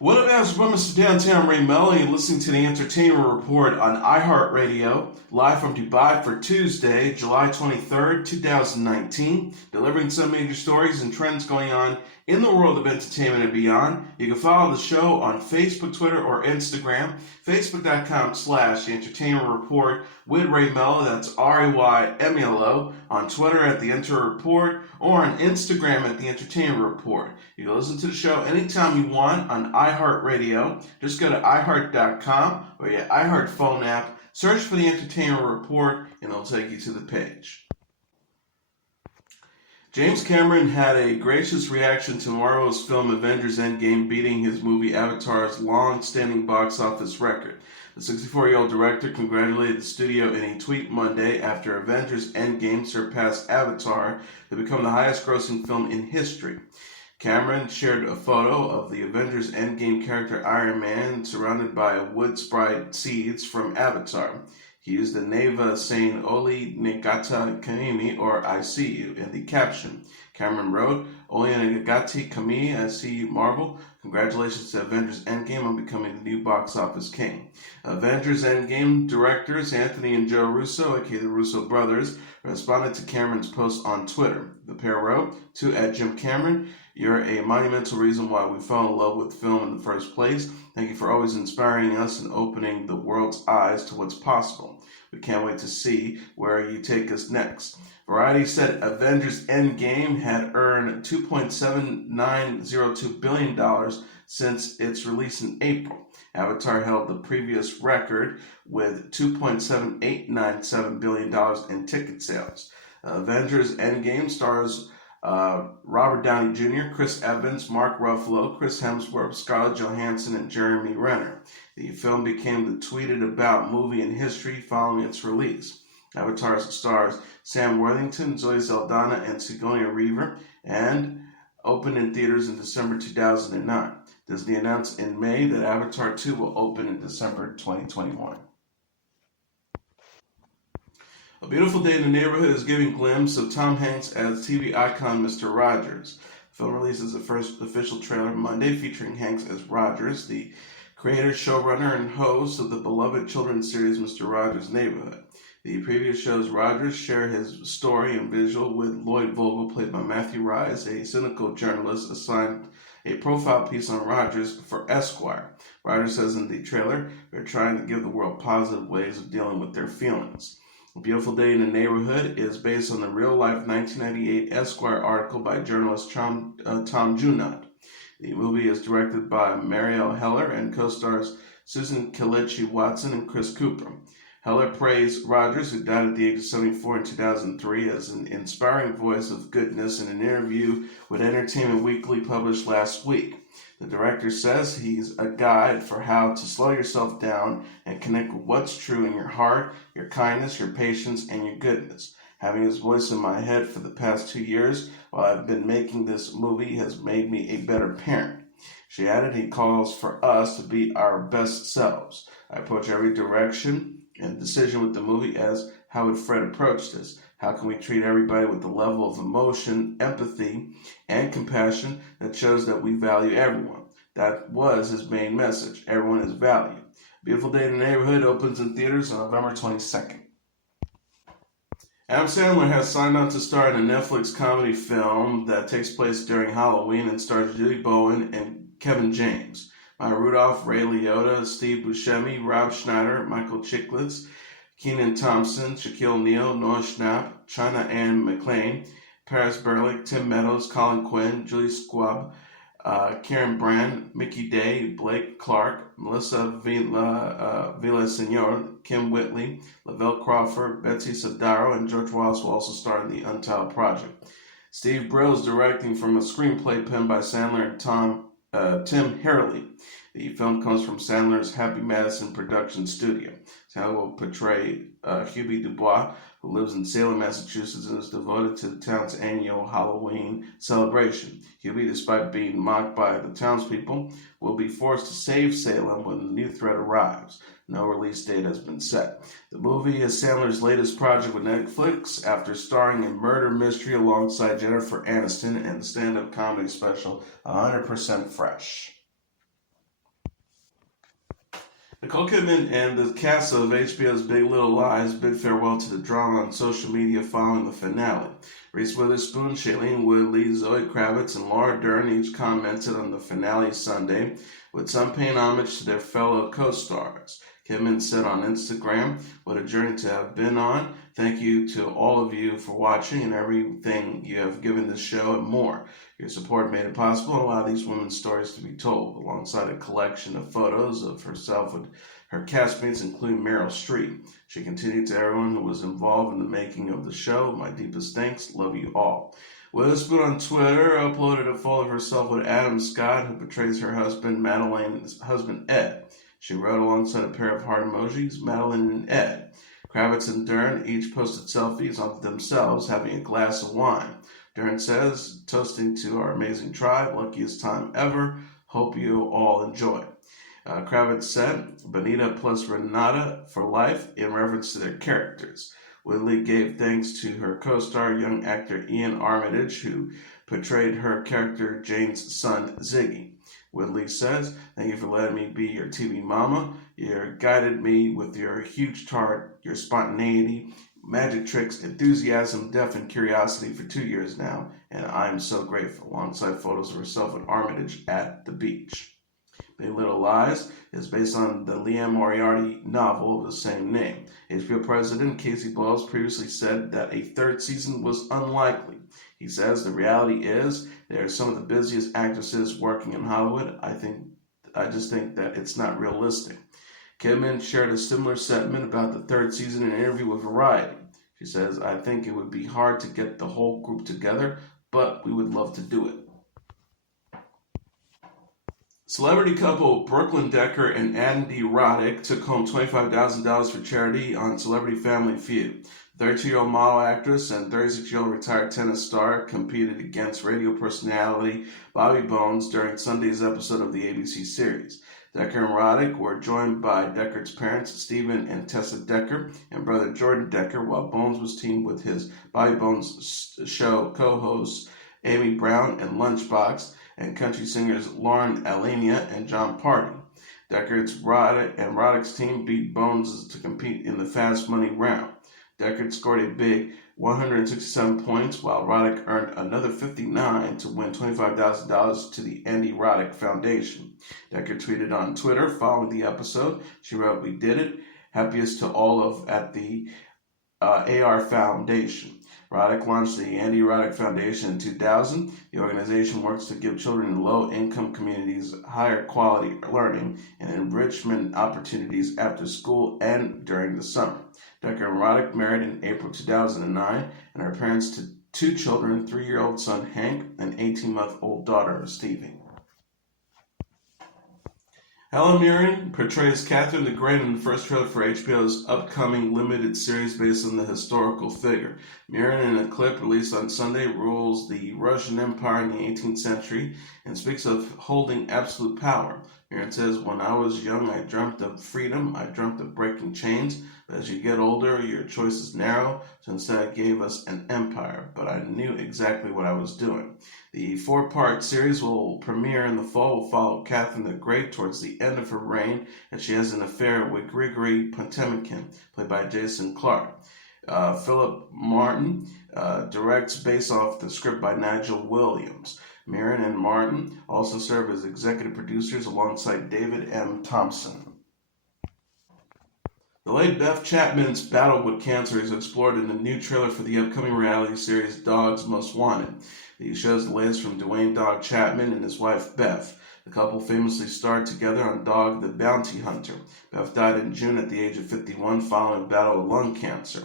What up, guys? Welcome to Downtown Ray Melo. You're listening to the Entertainment Report on iHeartRadio, live from Dubai for Tuesday, July 23rd, 2019, delivering some major stories and trends going on in the world of entertainment and beyond. You can follow the show on Facebook, Twitter, or Instagram. Facebook.com/The Entertainment Report with Ray Melo, that's RAYMELO. On Twitter at The Enter Report, or on Instagram at The Entertainment Report. You can listen to the show anytime you want on iHeartRadio. Just go to iHeart.com or your iHeart phone app, search for The Entertainment Report, and it'll take you to the page. James Cameron had a gracious reaction to Marvel's film Avengers Endgame beating his movie Avatar's long-standing box office record. The 64-year-old director congratulated the studio in a tweet Monday after Avengers Endgame surpassed Avatar to become the highest-grossing film in history. Cameron shared a photo of the Avengers Endgame character Iron Man surrounded by wood sprite seeds from Avatar. He used the Neva saying Oli Negata Kamimi, or I see you, in the caption. Cameron wrote, Oli Negati Kami, I see you, Marvel. Congratulations to Avengers Endgame on becoming the new box office king. Avengers Endgame directors Anthony and Joe Russo, aka the Russo brothers, responded to Cameron's post on Twitter. The pair wrote, to Jim Cameron, you're a monumental reason why we fell in love with film in the first place. Thank you for always inspiring us and opening the world's eyes to what's possible. We can't wait to see where you take us next. Variety said Avengers Endgame had earned $2.7902 billion since its release in April. Avatar held the previous record with $2.7897 billion in ticket sales. Avengers Endgame stars Robert Downey Jr., Chris Evans, Mark Ruffalo, Chris Hemsworth, Scarlett Johansson, and Jeremy Renner. The film became the tweeted about movie in history following its release. Avatar stars Sam Worthington, Zoe Saldana, and Sigourney Weaver, and opened in theaters in December 2009. Disney announced in May that Avatar 2 will open in December 2021. A Beautiful Day in the Neighborhood is giving a glimpse of Tom Hanks as TV icon Mr. Rogers. The film releases the first official trailer Monday featuring Hanks as Rogers, the creator, showrunner, and host of the beloved children's series Mr. Rogers' Neighborhood. The preview shows Rogers share his story and visual with Lloyd Vogel, played by Matthew Rice, a cynical journalist assigned a profile piece on Rogers for Esquire. Rogers says in the trailer, they're trying to give the world positive ways of dealing with their feelings. A Beautiful Day in the Neighborhood is based on the real-life 1998 Esquire article by journalist Tom Junod. The movie is directed by Marielle Heller and co-stars Susan Kelechi Watson and Chris Cooper. Heller praised Rogers, who died at the age of 74 in 2003, as an inspiring voice of goodness in an interview with Entertainment Weekly published last week. The director says he's a guide for how to slow yourself down and connect with what's true in your heart, your kindness, your patience, and your goodness. Having his voice in my head for the past 2 years while I've been making this movie has made me a better parent. She added, he calls for us to be our best selves. I approach every direction and decision with the movie as how would Fred approach this? How can we treat everybody with the level of emotion, empathy, and compassion that shows that we value everyone? That was his main message. Everyone is valued. Beautiful Day in the Neighborhood opens in theaters on November 22nd. Adam Sandler has signed on to star in a Netflix comedy film that takes place during Halloween and stars Julie Bowen and Kevin James. Maya Rudolph, Ray Liotta, Steve Buscemi, Rob Schneider, Michael Chiklis, Kenan Thompson, Shaquille O'Neal, Noah Schnapp, China Ann McClain, Paris Burlick, Tim Meadows, Colin Quinn, Julie Squibb, Karen Brand, Mickey Day, Blake Clark, Melissa Villaseñor, Kim Whitley, Lavelle Crawford, Betsy Sodaro, and George Wallace will also star in the Untitled Project. Steve Brill is directing from a screenplay penned by Sandler and Tim Hurley. The film comes from Sandler's Happy Madison production studio. Sandler will portray Hubie Dubois, who lives in Salem, Massachusetts, and is devoted to the town's annual Halloween celebration. Hubie, despite being mocked by the townspeople, will be forced to save Salem when the new threat arrives. No release date has been set. The movie is Sandler's latest project with Netflix after starring in Murder Mystery alongside Jennifer Aniston and the stand-up comedy special 100% Fresh. Nicole Kidman and the cast of HBO's Big Little Lies bid farewell to the drama on social media following the finale. Reese Witherspoon, Shailene Woodley, Zoe Kravitz, and Laura Dern each commented on the finale Sunday, with some paying homage to their fellow co-stars. Kidman said on Instagram, "What a journey to have been on. Thank you to all of you for watching and everything you have given this show and more. Your support made it possible to allow these women's stories to be told," alongside a collection of photos of herself with her castmates, including Meryl Streep. She continued, "To everyone who was involved in the making of the show, my deepest thanks. Love you all." Witherspoon on Twitter uploaded a photo of herself with Adam Scott, who portrays her husband, Madeline's husband, Ed. She wrote alongside a pair of heart emojis, "Madeline and Ed." Kravitz and Dern each posted selfies of themselves having a glass of wine. Dern says, "Toasting to our amazing tribe, luckiest time ever. Hope you all enjoy." Kravitz said, "Benita plus Renata for life," in reference to their characters. Woodley gave thanks to her co-star, young actor Ian Armitage, who portrayed her character Jane's son, Ziggy. Woodley says, "Thank you for letting me be your TV mama. You guided me with your huge heart, your spontaneity, magic tricks, enthusiasm, depth, and curiosity for 2 years now, and I am so grateful," alongside photos of herself and Armitage at the beach. Big Little Lies is based on the Liam Moriarty novel of the same name. HBO president Casey Blows previously said that a third season was unlikely. He says, "The reality is they are some of the busiest actresses working in Hollywood. I just think that it's not realistic." Kidman shared a similar sentiment about the third season in an interview with Variety. She says, "I think it would be hard to get the whole group together, but we would love to do it." Celebrity couple Brooklyn Decker and Andy Roddick took home $25,000 for charity on Celebrity Family Feud. 32-year-old model actress and 36-year-old retired tennis star competed against radio personality Bobby Bones during Sunday's episode of the ABC series. Decker and Roddick were joined by Decker's parents, Stephen and Tessa Decker, and brother Jordan Decker, while Bones was teamed with his Bobby Bones show co-hosts Amy Brown and Lunchbox, and country singers Lauren Alenia and John Party. Decker's Roddick's team beat Bones to compete in the Fast Money round. Deckard scored a big 167 points, while Roddick earned another 59 to win $25,000 to the Andy Roddick Foundation. Deckard tweeted on Twitter following the episode. She wrote, "We did it. Happiest to all of at the AR Foundation." Roddick launched the Andy Roddick Foundation in 2000. The organization works to give children in low-income communities higher quality learning and enrichment opportunities after school and during the summer. Decker and Roddick married in April 2009 and are parents to 2 children, 3-year-old son Hank and 18-month-old daughter Stevie. Helen Mirren portrays Catherine the Great in the first trailer for HBO's upcoming limited series based on the historical figure. Mirren, in a clip released on Sunday, rules the Russian Empire in the 18th century and speaks of holding absolute power. Mirren says, "When I was young, I dreamt of freedom. I dreamt of breaking chains. But as you get older, your choices narrow, so instead I gave us an empire. But I knew exactly what I was doing." The 4-part series will premiere in the fall. Will follow Catherine the Great towards the end of her reign, and she has an affair with Grigory Potemkin, played by Jason Clarke. Philip Martin directs based off the script by Nigel Williams. Mirren and Martin also serve as executive producers alongside David M. Thompson. The late Beth Chapman's battle with cancer is explored in the new trailer for the upcoming reality series Dogs Most Wanted. The shows the latest from Dwayne "Dog" Chapman and his wife Beth. The couple famously starred together on Dog the Bounty Hunter. Beth died in June at the age of 51 following a battle with lung cancer.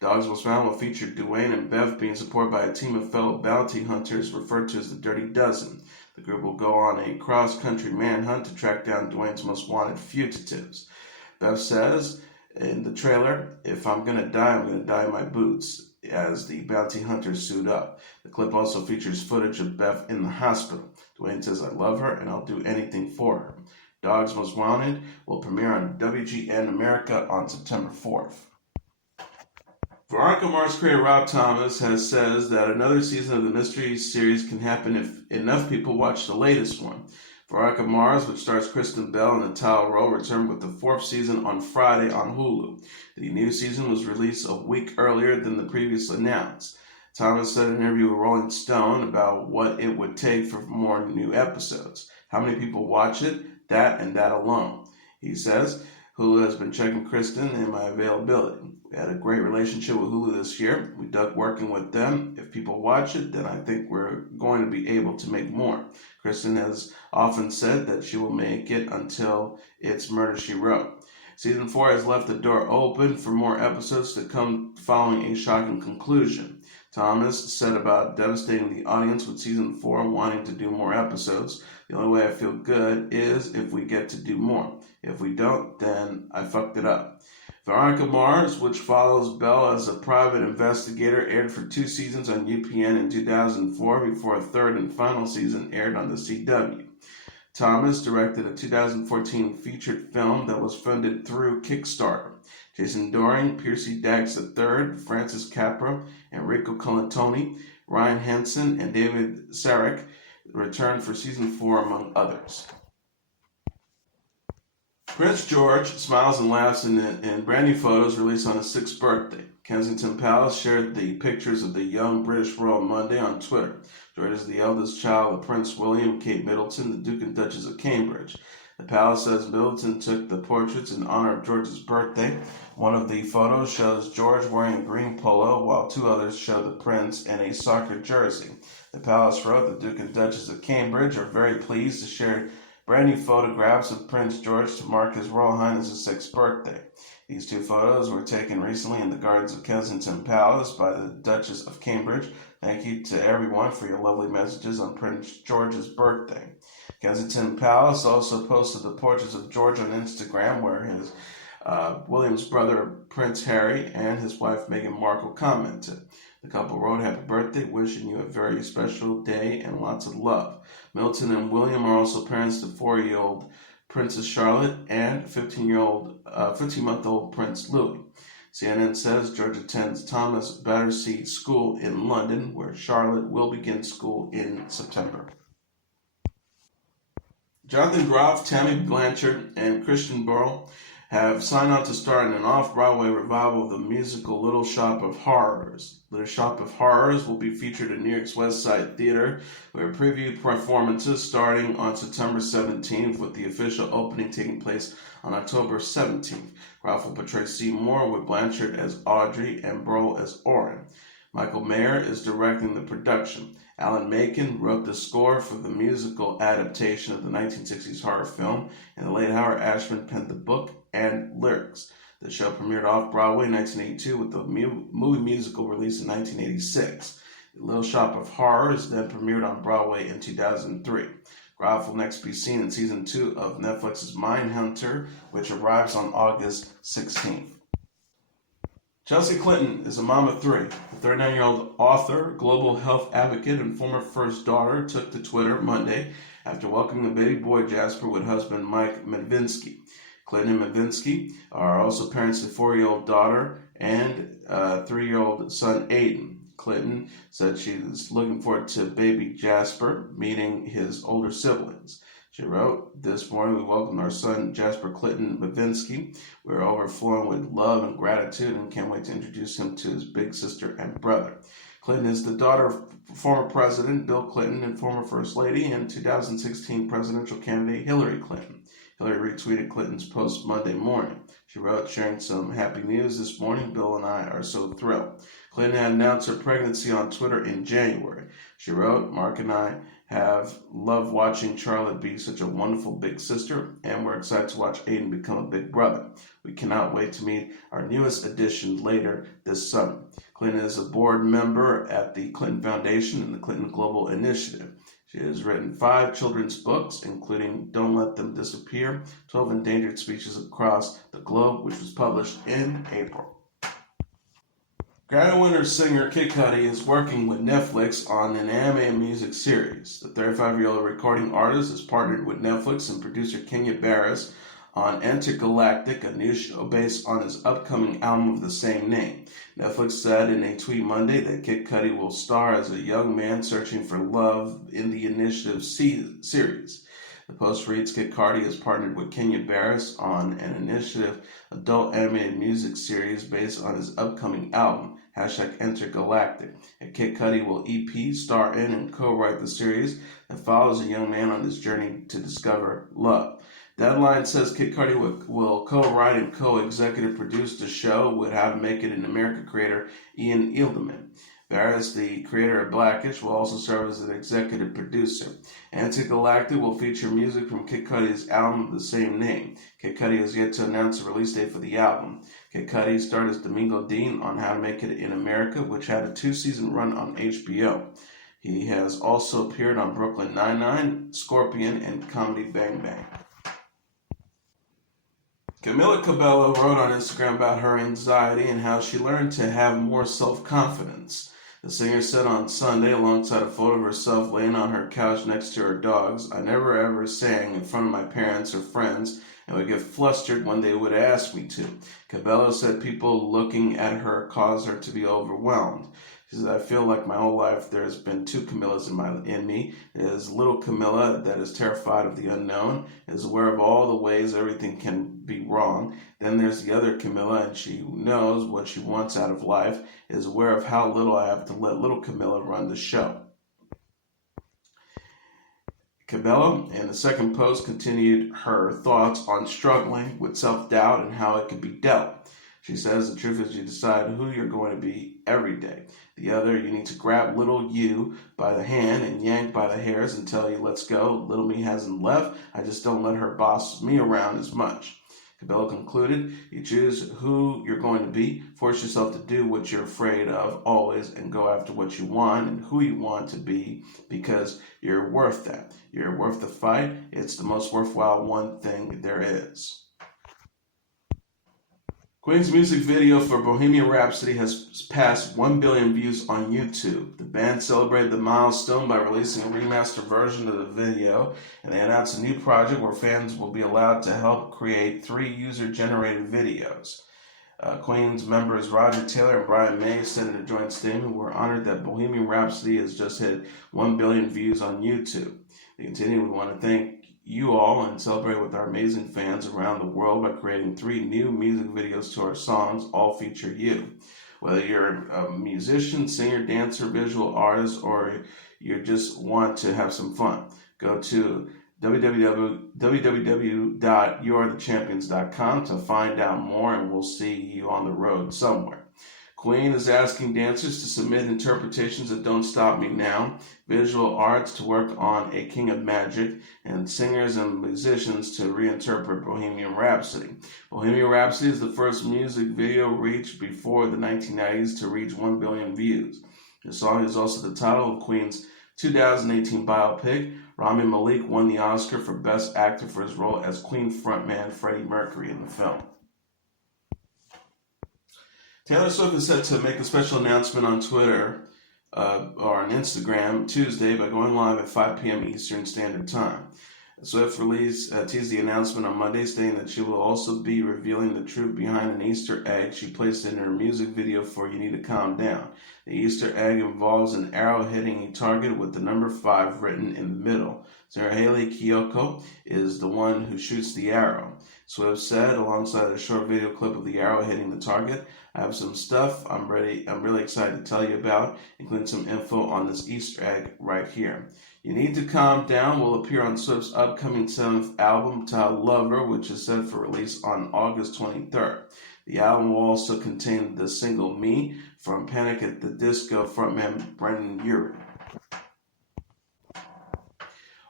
Dogs Most Wanted will feature Dwayne and Beth being supported by a team of fellow bounty hunters referred to as the Dirty Dozen. The group will go on a cross-country manhunt to track down Dwayne's most wanted fugitives. Beth says in the trailer, "If I'm going to die, I'm going to die in my boots," as the bounty hunters suit up. The clip also features footage of Beth in the hospital. Dwayne says, "I love her and I'll do anything for her." Dogs Most Wanted will premiere on WGN America on September 4th. Veronica Mars creator Rob Thomas says that another season of the mystery series can happen if enough people watch the latest one. Veronica Mars, which stars Kristen Bell in a title role, returned with the fourth season on Friday on Hulu. The new season was released a week earlier than the previous announced. Thomas said in an interview with Rolling Stone about what it would take for more new episodes. How many people watch it? That and that alone. He says, Hulu has been checking Kristen and my availability. We had a great relationship with Hulu this year. We dug working with them. If people watch it, then I think we're going to be able to make more. Kristen has often said that she will make it until it's Murder, She Wrote. Season 4 has left the door open for more episodes to come following a shocking conclusion. Thomas said about devastating the audience with Season 4 and wanting to do more episodes. The only way I feel good is if we get to do more. If we don't, then I fucked it up. Veronica Mars, which follows Bell as a private investigator, aired for 2 seasons on UPN in 2004 before a third and final season aired on the CW. Thomas directed a 2014 featured film that was funded through Kickstarter. Jason Doring, Piercy Dags III, Francis Capra, Enrico Colantoni, Ryan Henson, and David Sarek returned for Season 4, among others. Prince George smiles and laughs in brand new photos released on his 6th birthday. Kensington Palace shared the pictures of the young British royal Monday on Twitter. George is the eldest child of Prince William and Kate Middleton, the Duke and Duchess of Cambridge. The palace says Middleton took the portraits in honor of George's birthday. One of the photos shows George wearing a green polo, while 2 others show the prince in a soccer jersey. The palace wrote, the Duke and Duchess of Cambridge are very pleased to share brand new photographs of Prince George to mark His Royal Highness's 6th birthday. These 2 photos were taken recently in the gardens of Kensington Palace by the Duchess of Cambridge. Thank you to everyone for your lovely messages on Prince George's birthday. Kensington Palace also posted the portraits of George on Instagram, where his William's brother Prince Harry and his wife Meghan Markle commented. The couple wrote, "Happy birthday, wishing you a very special day and lots of love." Milton and William are also parents to 4-year-old Princess Charlotte and 15-month-old Prince Louis. CNN says George attends Thomas Battersea School in London, where Charlotte will begin school in September. Jonathan Groff, Tammy Blanchard, and Christian Borle have signed on to star in an off-Broadway revival of the musical Little Shop of Horrors. Little Shop of Horrors will be featured in New York's West Side Theater, where preview performances starting on September 17th, with the official opening taking place on October 17th. Groff will portray Seymour, with Blanchard as Audrey and Borle as Orrin. Michael Mayer is directing the production. Alan Menken wrote the score for the musical adaptation of the 1960s horror film, and the late Howard Ashman penned the book and lyrics. The show premiered off-Broadway in 1982 with the movie musical released in 1986. The Little Shop of Horrors then premiered on Broadway in 2003. Groff will next be seen in Season 2 of Netflix's Mindhunter, which arrives on August 16th. Chelsea Clinton is a mom of 3. The 39-year-old author, global health advocate, and former first daughter took to Twitter Monday after welcoming a baby boy Jasper with husband Mike Medvinsky. Clinton and Medvinsky are also parents to a 4-year-old daughter and 3-year-old son Aiden. Clinton said she is looking forward to baby Jasper meeting his older siblings. She wrote, "This morning we welcomed our son Jasper Clinton Medvinsky. We're overflowing with love and gratitude and can't wait to introduce him to his big sister and brother." Clinton is the daughter of former President Bill Clinton and former First Lady and 2016 presidential candidate Hillary Clinton. Hillary retweeted Clinton's post Monday morning. She wrote, "Sharing some happy news this morning. Bill and I are so thrilled." Clinton had announced her pregnancy on Twitter in January. She wrote, "Mark and I have loved watching Charlotte be such a wonderful big sister, and we're excited to watch Aiden become a big brother. We cannot wait to meet our newest addition later this summer." Clinton is a board member at the Clinton Foundation and the Clinton Global Initiative. She has written 5 children's books, including Don't Let Them Disappear, 12 Endangered Species Across the Globe, which was published in April. Grammy winner singer Kid Cudi is working with Netflix on an anime music series. The 35-year-old recording artist has partnered with Netflix and producer Kenya Barris on Intergalactic, a new show based on his upcoming album of the same name. Netflix said in a tweet Monday that Kid Cudi will star as a young man searching for love in the Initiative series. The post reads, Kid Cudi has partnered with Kenya Barris on an initiative adult animated music series based on his upcoming album, #Intergalactic. And Kid Cudi will EP, star in, and co-write the series that follows a young man on his journey to discover love. Deadline says Kid Cudi will co-write and co-executive produce the show with How to Make It in America creator Ian Edelman. Barris, the creator of Blackish, will also serve as an executive producer. Intergalactic will feature music from Kid Cudi's album of the same name. Kid Cudi has yet to announce a release date for the album. Kid Cudi starred as Domingo Dean on How to Make It in America, which had a 2-season run on HBO. He has also appeared on Brooklyn Nine-Nine, Scorpion, and Comedy Bang Bang. Camila Cabello wrote on Instagram about her anxiety and how she learned to have more self-confidence. The singer said on Sunday, alongside a photo of herself laying on her couch next to her dogs, "I never ever sang in front of my parents or friends and would get flustered when they would ask me to." Cabello said people looking at her caused her to be overwhelmed. She said, "I feel like my whole life there's been two Camillas in me. There's little Camilla that is terrified of the unknown, is aware of all the ways everything can be wrong. Then there's the other Camilla, and she knows what she wants out of life, is aware of how little I have to let little Camilla run the show." Cabello, in the second post, continued her thoughts on struggling with self-doubt and how it can be dealt. She says, "The truth is you decide who you're going to be every day. The other, you need to grab little you by the hand and yank by the hairs and tell you, let's go. Little me hasn't left. I just don't let her boss me around as much." Cabello concluded, "You choose who you're going to be. Force yourself to do what you're afraid of always and go after what you want and who you want to be because you're worth that. You're worth the fight. It's the most worthwhile one thing there is." Queen's music video for Bohemian Rhapsody has passed 1 billion views on YouTube. The band celebrated the milestone by releasing a remastered version of the video, and they announced a new project where fans will be allowed to help create 3 user-generated videos. Queen's members Roger Taylor and Brian May said in a joint statement, "We're honored that Bohemian Rhapsody has just hit 1 billion views on YouTube. They continue, we want to thank you all and celebrate with our amazing fans around the world by creating 3 new music videos to our songs, all feature you. Whether you're a musician, singer, dancer, visual artist, or you just want to have some fun, go to www.youarethechampions.com to find out more, and we'll see you on the road somewhere." Queen is asking dancers to submit interpretations of Don't Stop Me Now, visual arts to work on A King of Magic, and singers and musicians to reinterpret Bohemian Rhapsody. Bohemian Rhapsody is the first music video reached before the 1990s to reach 1 billion views. The song is also the title of Queen's 2018 biopic. Rami Malek won the Oscar for Best Actor for his role as Queen frontman Freddie Mercury in the film. Taylor Swift is set to make a special announcement on Twitter or on Instagram Tuesday by going live at 5 p.m. Eastern Standard Time. Swift teased the announcement on Monday, stating that she will also be revealing the truth behind an Easter egg she placed in her music video for You Need to Calm Down. The Easter egg involves an arrow hitting a target with the number 5 written in the middle. Sarah Haley Kiyoko is the one who shoots the arrow. Swift said, alongside a short video clip of the arrow hitting the target, "I have some stuff I'm really excited to tell you about, including some info on this Easter egg right here." You Need to Calm Down will appear on Swift's upcoming 7th album, titled Lover, which is set for release on August 23rd. The album will also contain the single Me from Panic! At the Disco frontman Brendan Urie.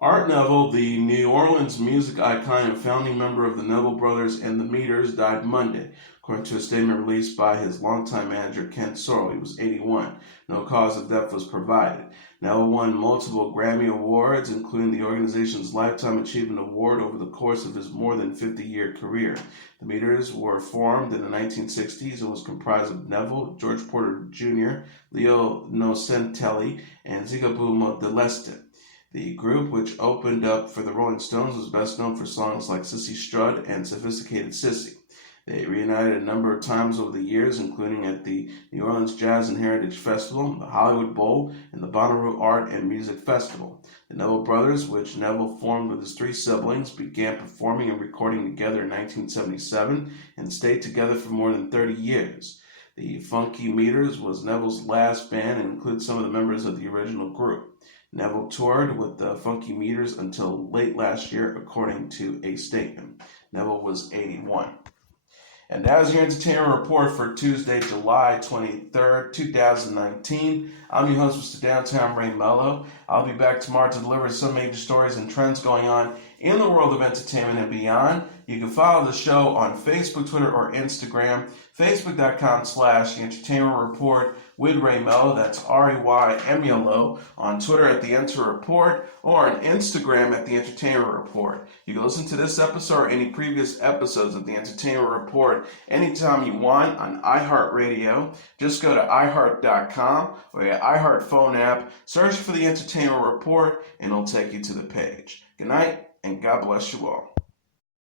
Art Neville, the New Orleans music icon and founding member of the Neville Brothers and the Meters, died Monday, according to a statement released by his longtime manager Ken Sorrell. He was 81. No cause of death was provided. Neville won multiple Grammy Awards, including the organization's Lifetime Achievement Award over the course of his more than 50-year career. The Meters were formed in the 1960s and was comprised of Neville, George Porter Jr., Leo Nocentelli, and Zigaboo Modeste. The group, which opened up for the Rolling Stones, was best known for songs like Sissy Strut and Sophisticated Sissy. They reunited a number of times over the years, including at the New Orleans Jazz and Heritage Festival, the Hollywood Bowl, and the Bonnaroo Art and Music Festival. The Neville brothers, which Neville formed with his three siblings, began performing and recording together in 1977 and stayed together for more than 30 years. The Funky Meters was Neville's last band and includes some of the members of the original group. Neville toured with the Funky Meters until late last year, according to a statement. Neville was 81. And that is your entertainment report for Tuesday, July 23rd, 2019. I'm your host, Mr. Downtown Ray Melo. I'll be back tomorrow to deliver some major stories and trends going on in the world of entertainment and beyond. You can follow the show on Facebook, Twitter, or Instagram. Facebook.com/The Entertainment Report with Ray Melo. That's RAYMELO. On Twitter at The Enter Report, or on Instagram at The Entertainment Report. You can listen to this episode or any previous episodes of The Entertainment Report anytime you want on iHeartRadio. Just go to iHeart.com or your iHeart phone app, search for The Entertainment Report, and it'll take you to the page. Good night, and God bless you all.